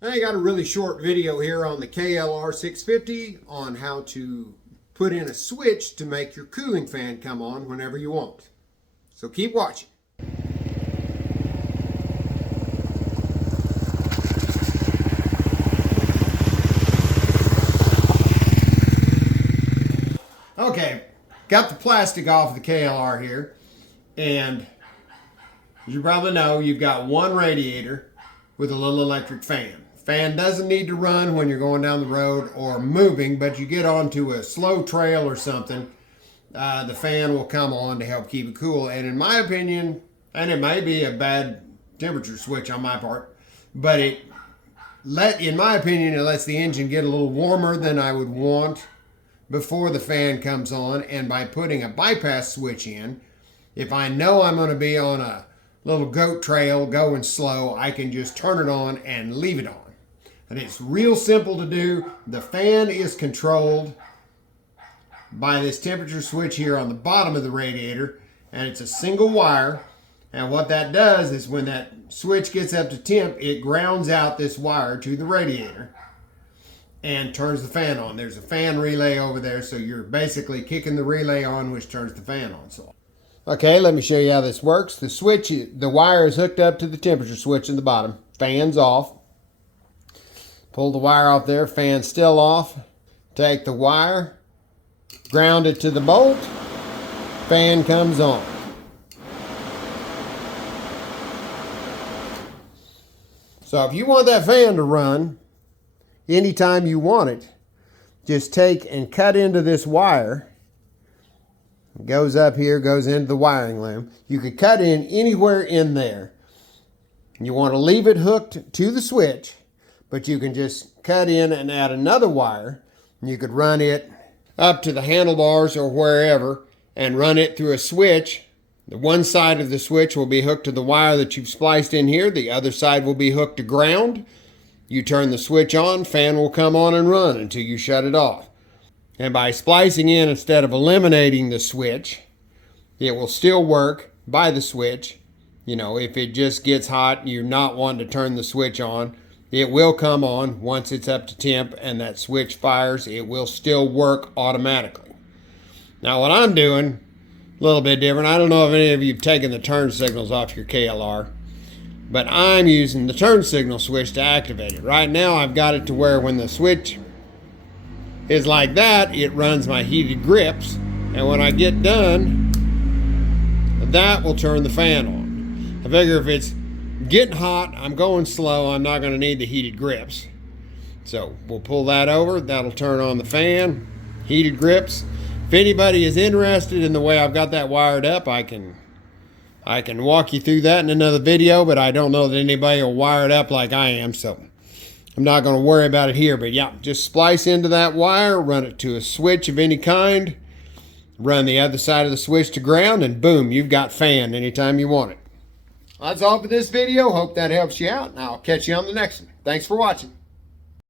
I got a really short video here on the KLR650 on how to put in a switch to make your cooling fan come on whenever you want. So keep watching. Okay, got the plastic off the KLR here, and as you probably know, you've got one radiator with a little electric fan. Fan doesn't need to run when you're going down the road or moving, but you get onto a slow trail or something, the fan will come on to help keep it cool. And in my opinion, and it may be a bad temperature switch on my part, but in my opinion, it lets the engine get a little warmer than I would want before the fan comes on. And by putting a bypass switch in, if I know I'm going to be on a little goat trail going slow, I can just turn it on and leave it on. And it's real simple to do. The fan is controlled by this temperature switch here on the bottom of the radiator, and it's a single wire. And what that does is when that switch gets up to temp, it grounds out this wire to the radiator and turns the fan on. There's a fan relay over there, so you're basically kicking the relay on, which turns the fan on. So, okay, let me show you how this works. The wire is hooked up to the temperature switch in the bottom. Fan's off. Pull the wire off there, fan still off. Take the wire, ground it to the bolt, fan comes on. So if you want that fan to run anytime you want it, just take and cut into this wire. It goes up here, goes into the wiring loom. You could cut in anywhere in there. You want to leave it hooked to the switch, but you can just cut in and add another wire. You could run it up to the handlebars or wherever and run it through a switch. The one side of the switch will be hooked to the wire that you've spliced in here. The other side will be hooked to ground. You turn the switch on, fan will come on and run until you shut it off. And by splicing in instead of eliminating the switch, it will still work by the switch. You know, if it just gets hot and you're not wanting to turn the switch on, it will come on once it's up to temp and that switch fires. It will still work automatically. Now what I'm doing, a little bit different. I don't know if any of you have taken the turn signals off your KLR, but I'm using the turn signal switch to activate it. Right now I've got it to where when the switch is like that, it runs my heated grips, and when I get done, that will turn the fan on. I figure if it's getting hot, I'm going slow, I'm not going to need the heated grips. So we'll pull that over, that'll turn on the fan, heated grips. If anybody is interested in the way I've got that wired up, I can walk you through that in another video, but I don't know that anybody will wire it up like I am, so I'm not going to worry about it here. But yeah, just splice into that wire, run it to a switch of any kind, run the other side of the switch to ground, and boom, you've got fan anytime you want it. That's all for this video. Hope that helps you out, and I'll catch you on the next one. Thanks for watching.